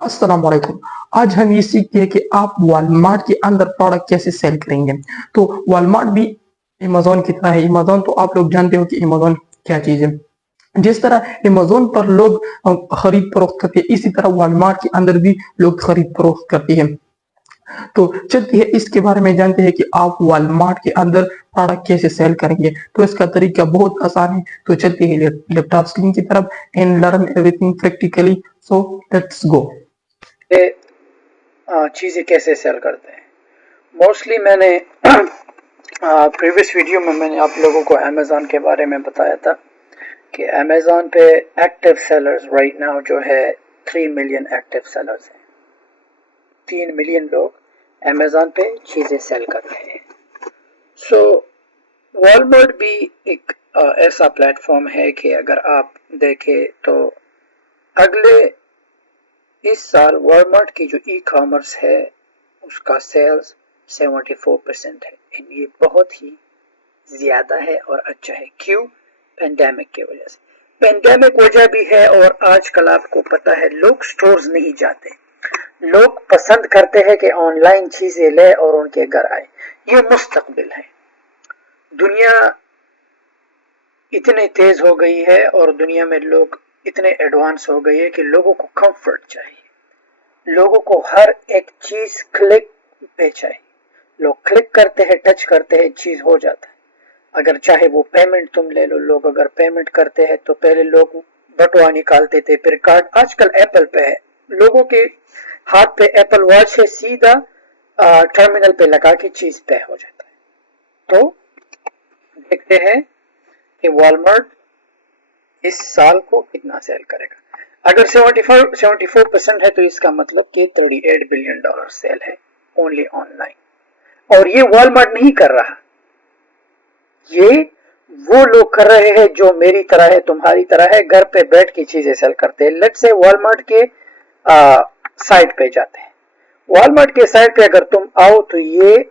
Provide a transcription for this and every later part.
अस्सलाम वालेकुम। आज हम ये सीखते हैं कि आप वॉलमार्ट के अंदर प्रोडक्ट कैसे सेल करेंगे। तो वॉलमार्ट भी अमेजोन की तरह है। अमेजोन तो आप लोग जानते हो कि अमेजोन क्या चीज है। जिस तरह अमेजोन पर लोग खरीद फरोख्त करते हैं, इसी तरह वॉलमार्ट के अंदर भी लोग खरीद फरोख्त करते हैं। तो चलते हैं इसके बारे में जानते हैं कि आप वॉलमार्ट के अंदर प्रोडक्ट कैसे सेल करेंगे। तो इसका तरीका बहुत आसान है। तो चलते हैं लैपटॉप स्क्रीन की तरफ and learn everything practically. So let's go. ये चीज़ें कैसे सेल करते हैं। मोस्टली मैंने प्रीवियस वीडियो में मैंने आप लोगों को अमेज़ॉन के बारे में बताया था कि अमेज़ॉन पे एक्टिव सेलर्स राइट नाउ जो है 3 मिलियन एक्टिव सेलर्स हैं। 3 मिलियन लोग अमेज़ॉन पे चीज़ें सेल कर रहे हैं। सो वॉलमार्ट भी एक ऐसा प्लेटफॉर्म है कि अगर आप देखें तो अगले इस साल वॉलमार्ट की जो ई कॉमर्स है उसका सेल्स 74% है। ये बहुत ही ज्यादा है और अच्छा है। क्यों? पेंडेमिक की वजह से। पेंडेमिक वजह भी है और आजकल आपको पता है लोग स्टोर्स नहीं जाते। लोग पसंद करते हैं कि ऑनलाइन चीजें ले और उनके घर आए। ये मुस्तकबिल है। दुनिया इतनी तेज हो गई है और दुनिया में लोग इतने एडवांस हो गए हैं कि लोगों को कंफर्ट चाहिए। लोगों को हर एक चीज क्लिक पे चाहिए। लोग क्लिक करते हैं, टच करते हैं, चीज हो जाता है। अगर चाहे वो पेमेंट तुम ले लो, लोग अगर पेमेंट करते हैं तो पहले लोग बटुआ निकालते थे, फिर कार्ड। आजकल एप्पल पे है, लोगों के हाथ पे एप्पल वॉच है, सीधा टर्मिनल पे लगा के चीज पे हो जाता है। तो देखते हैं कि वॉलमार्ट इस साल को कितना सेल करेगा। अगर 74% है तो इसका मतलब कि $38 बिलियन सेल है ओनली ऑनलाइन। और ये वॉलमार्ट नहीं कर रहा, ये वो लोग कर रहे हैं जो मेरी तरह है, तुम्हारी तरह है, घर पे बैठ के चीजें सेल करते हैं। लेट्स से वॉलमार्ट के साइट पे जाते हैं। वॉलमार्ट के साइट पे अगर तुम आओ तो ये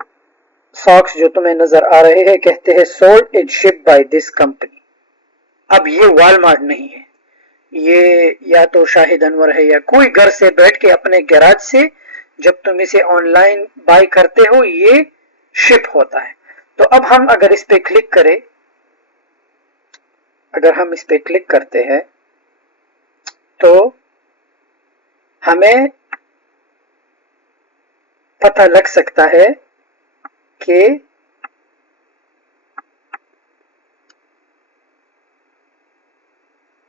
सॉक्स जो तुम्हें नजर आ रहे हैं कहते हैं sold and ship by this company. अब ये वॉलमार्ट नहीं है, ये या तो शाहिद अनवर है या कोई घर से बैठ के अपने गैराज से जब तुम इसे ऑनलाइन बाय करते हो ये शिप होता है। तो अब हम अगर इस पे क्लिक करें, अगर हम इस पे क्लिक करते हैं तो हमें पता लग सकता है कि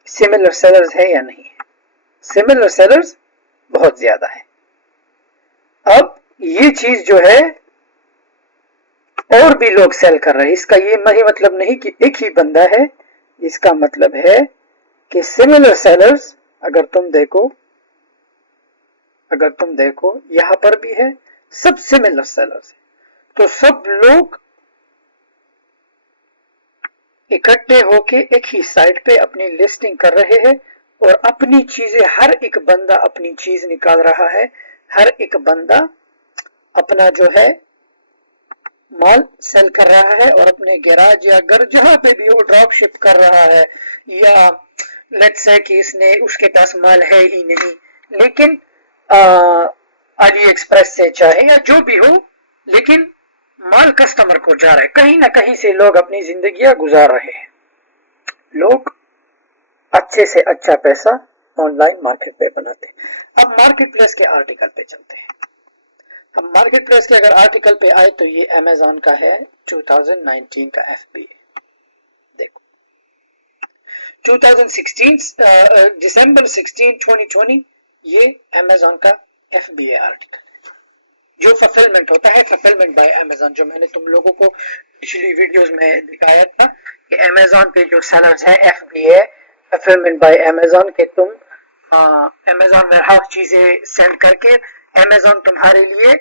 सिमिलर सेलर्स है या नहीं है। सिमिलर सेलर्स बहुत ज्यादा है। अब ये चीज जो है और भी लोग सेल कर रहे हैं। इसका ये मतलब नहीं कि एक ही बंदा है, इसका मतलब है कि सिमिलर सेलर्स अगर तुम देखो यहां पर भी है, सब सिमिलर सेलर्स है। तो सब लोग इकट्ठे होके एक ही साइट पे अपनी लिस्टिंग कर रहे हैं और अपनी चीजें, हर एक बंदा अपनी चीज निकाल रहा है। हर एक बंदा अपना जो है माल सेल कर रहा है और अपने गैराज या घर जहां पे भी हो ड्रॉप शिप कर रहा है। या लेट्स से कि इसने उसके पास माल है ही नहीं, लेकिन अली एक्सप्रेस से चाहे या जो भी हो, लेकिन माल कस्टमर को जा रहा है। कहीं ना कहीं से लोग अपनी जिंदगियां गुजार रहे हैं। लोग अच्छे से अच्छा पैसा ऑनलाइन मार्केट पे बनाते हैं। अब मार्केट प्लेस के आर्टिकल पे चलते हैं। अब मार्केट प्लेस के अगर आर्टिकल पे आए तो ये अमेजोन का है 2019 का FBA। देखो 2016 दिसंबर 16 2020 ये अमेजोन का FBA आर्टिकल है। जो फुलफिलमेंट होता है, फुलफिलमेंट बाय अमेजोन, जो मैंने तुम लोगों को पिछली वीडियोस में दिखाया था कि अमेजोन पे जो सेलर्स है FBA फुलफिलमेंट बाय अमेजोन के तुम अमेजोन वेयरहाउस चीजें सेंड करके अमेजोन तुम्हारे लिए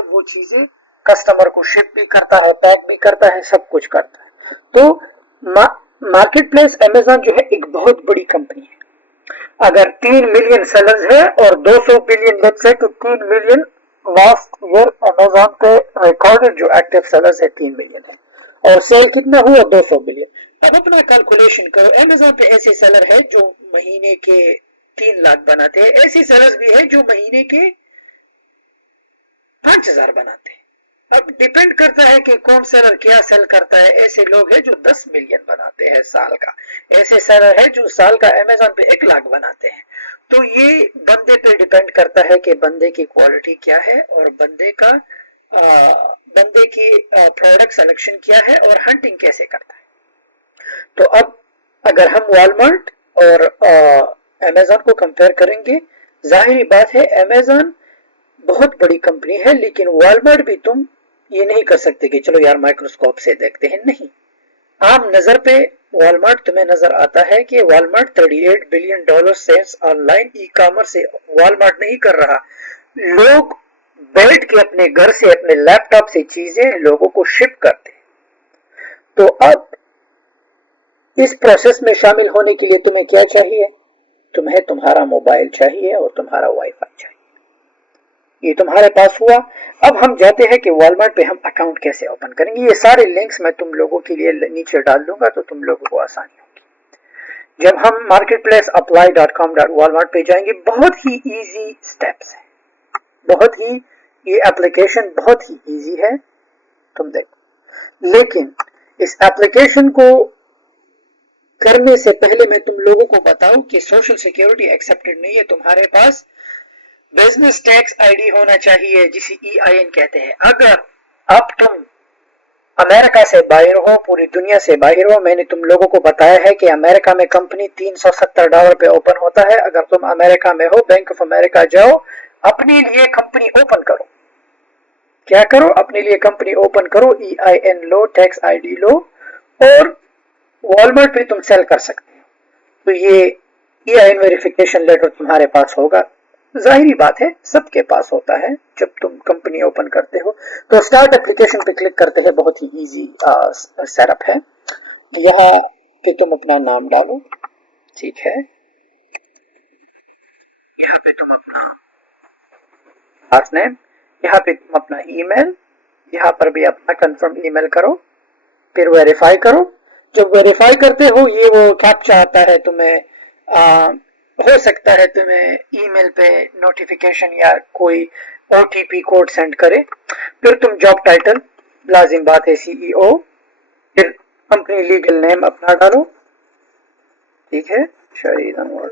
वो चीजें कस्टमर को शिप भी करता है, पैक भी करता है, सब कुछ करता है। तो मार्केट प्लेस अमेजोन जो है एक बहुत बड़ी कंपनी है। अगर 3 मिलियन सेलर्स है और 200 बिलियन वेबसाइट, तो 3 मिलियन लास्ट ईयर अमेजोन पे रिकॉर्डेड जो एक्टिव सेलर्स है 3 मिलियन है और सेल कितना हुआ 200 बिलियन। अब अपना कैलकुलेशन करो, अमेजोन पे ऐसे सेलर है जो महीने के 3 लाख बनाते हैं। ऐसी सेलर्स भी है जो महीने के 5,000 बनाते हैं। अब डिपेंड करता है कि कौन सेलर क्या सेल करता है। ऐसे लोग हैं जो 10 मिलियन बनाते हैं साल का, ऐसे सेलर है जो साल का अमेज़न पे 1 लाख बनाते हैं। तो ये बंदे पे डिपेंड करता है कि बंदे की क्वालिटी क्या है और बंदे की प्रोडक्ट सिलेक्शन क्या है और हंटिंग कैसे करता है। तो अब अगर हम वॉलमार्ट और अमेज़न को कंपेयर करेंगे, जाहिर बात है अमेज़न बहुत बड़ी कंपनी है, लेकिन वॉलमार्ट भी तुम ये नहीं कर सकते कि चलो यार माइक्रोस्कोप से देखते हैं। नहीं, आम नजर पे वॉलमार्ट तुम्हें नजर आता है कि Walmart $38 billion sales online e commerce से वॉलमार्ट नहीं कर रहा। लोग बैठ के अपने घर से अपने लैपटॉप से चीजें लोगों को शिप करते हैं। तो अब इस प्रोसेस में शामिल होने के लिए तुम्हें क्या चाहिए? तुम्हें तुम्हारा मोबाइल चाहिए और तुम्हारा वाईफाई चाहिए। ये तुम्हारे पास हुआ। अब हम जाते हैं कि वॉलमार्ट पे हम अकाउंट कैसे ओपन करेंगे। ये सारे लिंक्स मैं तुम लोगों के लिए नीचे डाल दूंगा तो तुम लोगों को आसानी होगी। जब हम marketplaceapply.com.walmart पे जाएंगे, बहुत ही इजी स्टेप्स है, बहुत ही ये एप्लीकेशन बहुत ही इजी है, तुम देखो। लेकिन इस एप्लीकेशन को करने से पहले मैं तुम लोगों को बताऊं कि सोशल सिक्योरिटी एक्सेप्टेड नहीं है। तुम्हारे पास बिजनेस टैक्स आईडी होना चाहिए, जिसे EIN कहते हैं। अगर अब तुम अमेरिका से बाहर हो, पूरी दुनिया से बाहर हो, मैंने तुम लोगों को बताया है कि अमेरिका में कंपनी $370 पे ओपन होता है। अगर तुम अमेरिका में हो, बैंक ऑफ अमेरिका जाओ, अपने लिए कंपनी ओपन करो। क्या करो? अपने लिए कंपनी ओपन करो, EIN लो, टैक्स आईडी लो और वॉलमार्ट पे तुम सेल कर सकते हो। तो ये EIN वेरिफिकेशन लेटर तुम्हारे पास होगा। जाहिरी बात है सबके पास होता है जब तुम कंपनी ओपन करते हो। तो स्टार्ट एप्लीकेशन पे क्लिक करते हैं, बहुत ही इजी सेटअप है। यहाँ पे तुम अपना नाम डालो, ठीक है। यहाँ पे तुम अपना लास्ट नेम, यहाँ पे तुम अपना ईमेल, यहाँ पर भी अपना कंफर्म ईमेल करो, फिर वेरीफाई करो। जब वेरीफाई करते हो, ये वो कैप्चा आता है, तुम्हें हो सकता है तुम्हें ईमेल पे नोटिफिकेशन या कोई OTP कोड सेंड करे। फिर तुम जॉब टाइटल, लाजिम बात है CEO, फिर कंपनी लीगल नेम अपना डालो, ठीक है, शहीद अनवर।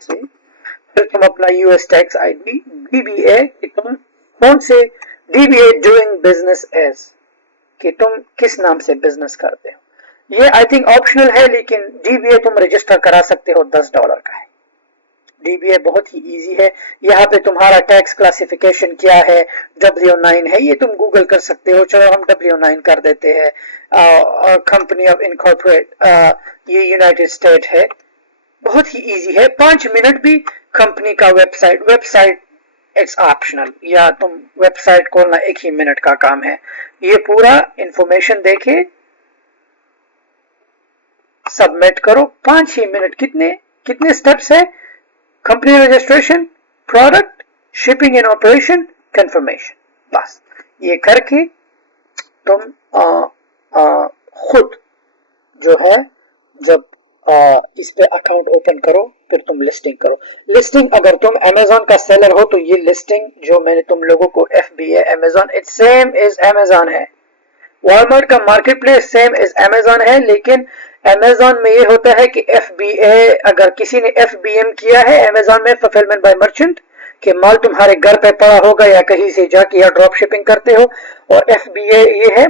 फिर तुम अपना US टैक्स ID, DBA कि तुम कौन से, DBA डूइंग बिजनेस एज, कि तुम किस नाम से बिजनेस करते हो। ये आई थिंक ऑप्शनल है, लेकिन DBA तुम रजिस्टर करा सकते हो, $10 का है। DBA बहुत ही इजी है। यहाँ पे तुम्हारा टैक्स क्लासिफिकेशन क्या है, W9 है, ये तुम गूगल कर सकते हो। चलो हम W9 कर देते हैं। कंपनी ऑफ इनकॉर्पोरेट, ये यूनाइटेड स्टेट है। बहुत ही इजी है, 5 मिनट भी। कंपनी का वेबसाइट इट्स ऑप्शनल, या तुम वेबसाइट खोलना 1 ही मिनट का काम है। ये पूरा इंफॉर्मेशन देके सबमिट करो, 5 ही मिनट। कितने स्टेप्स है? Company registration, product, shipping and operation, confirmation, बस ये करके तुम खुद जो है जब इस पे अकाउंट ओपन करो, फिर तुम लिस्टिंग करो। लिस्टिंग अगर तुम अमेज़न का सेलर हो तो ये लिस्टिंग जो मैंने तुम लोगों को FBA Amazon, it's same is Amazon है। वॉलमार्ट का market place same is Amazon है, लेकिन अमेज़न में ये होता है कि FBA, अगर किसी ने FBM किया है अमेज़न में, फुलफिलमेंट बाय मर्चेंट, कि माल तुम्हारे घर पे पड़ा होगा या कहीं से जाके या ड्रॉप शिपिंग करते हो, और FBA ये है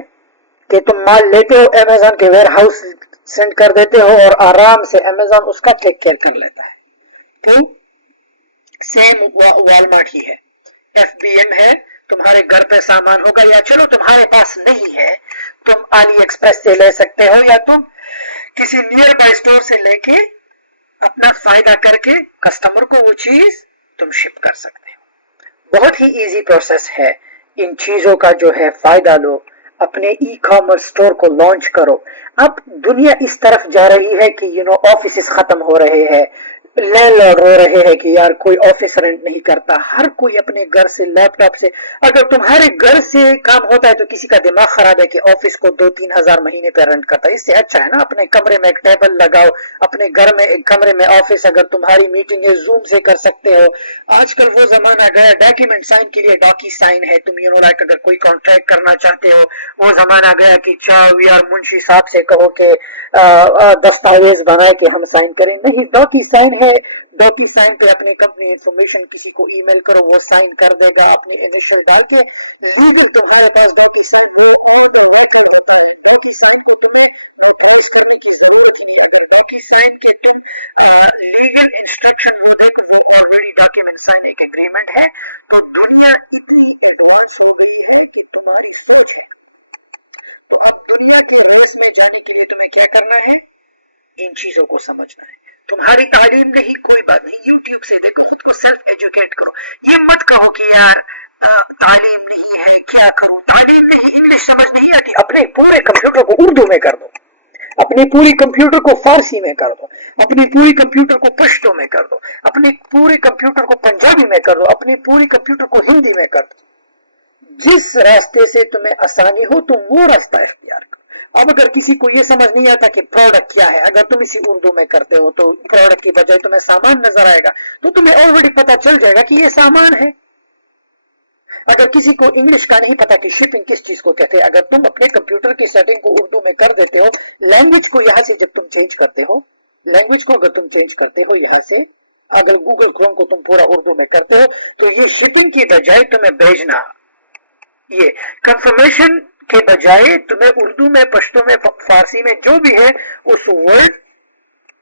कि तुम माल लेते हो, अमेज़न के वेयर हाउस सेंड कर देते हो और आराम से अमेज़न उसका टेक केयर कर लेता है। तो सेम वॉलमार्ट ही है। FBM है, तुम्हारे घर पे सामान होगा, या चलो तुम्हारे पास नहीं है, तुम अली एक्सप्रेस से ले सकते हो, या तुम किसी नियर बाय स्टोर से लेके अपना फायदा करके कस्टमर को वो चीज तुम शिप कर सकते हो। बहुत ही इजी प्रोसेस है। इन चीजों का जो है फायदा लो, अपने ई-कॉमर्स स्टोर को लॉन्च करो। अब दुनिया इस तरफ जा रही है कि ऑफिसेस खत्म हो रहे हैं, लैंडलॉर्ड रो रहे हैं कि यार कोई ऑफिस रेंट नहीं करता, हर कोई अपने घर से लैपटॉप से, अगर तुम्हारे घर से काम होता है तो किसी का दिमाग खराब है कि ऑफिस को 2-3 हजार महीने पे रेंट करता है। इससे अच्छा है ना अपने कमरे में एक टेबल लगाओ, अपने घर में एक कमरे में ऑफिस, अगर तुम्हारी मीटिंग है जूम से कर सकते हो। आजकल वो जमाना गया, डॉक्यूमेंट साइन के लिए डॉकी साइन है, तुम लाइक अगर कोई कॉन्ट्रैक्ट करना चाहते हो, वो जमाना गया कि चाहो यार मुंशी साहब से कहो कि दस्तावेज बनाए कि हम साइन करें, नहीं, डॉकी साइन है। डॉकी साइन पे अपनी कंपनी इंफॉर्मेशन किसी को ईमेल करो, वो साइन कर देगा, अपने इनिशियल डाल के लीगल तुम्हारे पास डॉकी साइन होता है। डॉकी साइन को तुम्हें ट्रेस करने की जरूरत ही नहीं। अगर डॉकी साइन के तुम लीगल इंस्ट्रक्शन वो देखो, ऑलरेडी डॉक्यूमेंट साइन एक एग्रीमेंट है, तो दुनिया इतनी एडवांस हो गई है कि तुम्हारी सोच है। तो अब दुनिया की रेस में जाने के लिए तुम्हें क्या करना है, इन चीजों को समझना है। तुम्हारी तालीम नहीं, कोई बात नहीं, यूट्यूब से देखो, खुद को सेल्फ एजुकेट करो। ये मत कहो कि यार तालीम नहीं है, क्या करूं, तालीम नहीं, इंग्लिश समझ नहीं आती, अपने पूरे कंप्यूटर को उर्दू में कर दो, अपने पूरी कंप्यूटर को फारसी में कर दो, अपनी पूरी कंप्यूटर को पश्तो में कर दो, अपने पूरे कंप्यूटर को पंजाबी में कर दो, अपने पूरी कंप्यूटर को हिंदी में कर दो। जिस रास्ते से तुम्हें आसानी हो तुम वो रास्ता इख्तियार करो। अब अगर किसी को ये समझ नहीं आता कि प्रोडक्ट क्या है, अगर तुम इसी उर्दू में करते हो तो प्रोडक्ट की बजाय तुम्हें सामान नजर आएगा, तो तुम्हें ऑलरेडी पता चल जाएगा कि ये सामान है। अगर किसी को इंग्लिश का नहीं पता कि शिपिंग किस चीज को कहते हैं, अगर तुम अपने कंप्यूटर की सेटिंग को उर्दू में कर देते हो, लैंग्वेज को यहाँ से जब तुम चेंज करते हो, लैंग्वेज को अगर तुम चेंज करते हो यहाँ से, अगर गूगल क्रोम को तुम पूरा उर्दू में करते हो, तो ये शिपिंग की बजाय तुम्हें भेजना, ये कंफर्मेशन के बजाय तुम्हें उर्दू में, पश्तो में, फारसी में, जो भी है उस वर्ड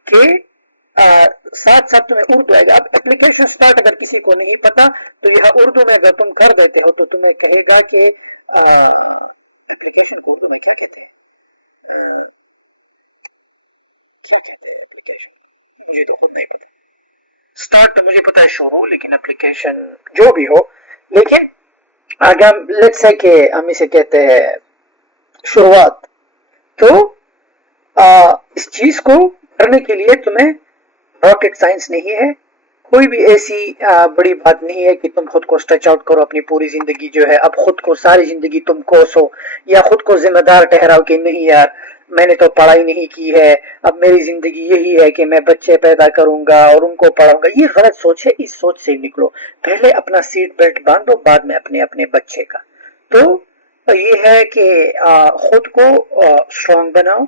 के साथ साथ तुम्हें उर्दू आएगा। अब एप्लीकेशन स्टार्ट अगर किसी को नहीं पता तो यह उर्दू में अगर तुम कर देते हो तो तुम्हें कहेगा कि एप्लीकेशन को उर्दू में क्या कहते हैं, क्या कहते हैं एप्लीकेशन, मुझे तो खुद नहीं पता। स्टार्ट तो मुझे पता है शुरू, लेकिन एप्लीकेशन जो भी हो, लेकिन अगर लेट्स से कि हम इसे कहते हैं शुरुआत, तो इस चीज को करने के लिए तुम्हें रॉकेट साइंस नहीं है, कोई भी ऐसी बड़ी बात नहीं है कि तुम खुद को स्ट्रेच आउट करो अपनी पूरी जिंदगी जो है, अब खुद को सारी जिंदगी तुम कोसो या खुद को जिम्मेदार ठहराओ कि नहीं यार मैंने तो पढ़ाई नहीं की है, अब मेरी जिंदगी यही है कि मैं बच्चे पैदा करूंगा और उनको पढ़ाऊंगा। ये गलत सोच है, इस सोच से निकलो। पहले अपना सीट बेल्ट बांधो, बाद में अपने अपने बच्चे का। तो ये है कि खुद को स्ट्रांग बनाओ।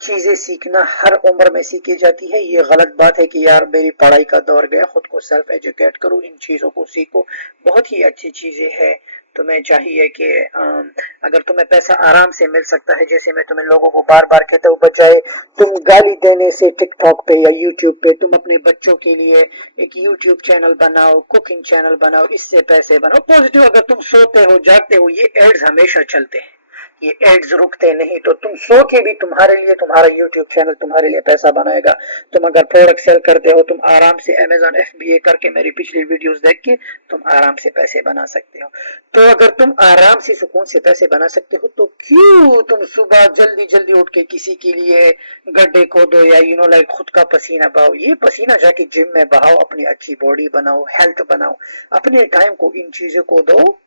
चीजें सीखना हर उम्र में सीखी जाती है, ये गलत बात है कि यार मेरी पढ़ाई का दौर गया। खुद को सेल्फ एजुकेट करो, इन चीजों को सीखो, बहुत ही अच्छी चीजें हैं। तुम्हें चाहिए कि अगर तुम्हें पैसा आराम से मिल सकता है, जैसे मैं तुम्हें लोगों को बार बार कहता हूँ, बजाय तुम गाली देने से टिकटॉक पे या यूट्यूब पे, तुम अपने बच्चों के लिए एक यूट्यूब चैनल बनाओ, कुकिंग चैनल बनाओ, इससे पैसे बनाओ पॉजिटिव। अगर तुम सोते हो जागते हो, ये एड्स हमेशा चलते हैं, ये एड्स रुकते नहीं, तो तुम सो के भी तुम्हारे लिए तुम्हारा यूट्यूब चैनल तुम्हारे लिए पैसा बनाएगा। तुम अगर प्रोडक्ट सेल करते हो, तुम आराम से Amazon FBA करके मेरी पिछली वीडियोस देख के तुम आराम से पैसे बना सकते हो। तो अगर तुम आराम से सुकून से पैसे बना सकते हो, तो क्यों तुम सुबह जल्दी जल्दी उठ के किसी के लिए गड्ढे खोदो या लाइक खुद का पसीना बहाओ। ये पसीना जाके जिम में बहाओ, अपनी अच्छी बॉडी बनाओ, हेल्थ बनाओ, अपने टाइम को इन चीजों को दो,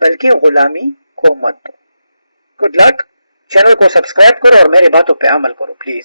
बल्कि गुलामी को मत दो। गुड लक, चैनल को सब्सक्राइब करो और मेरी बातों पे अमल करो प्लीज।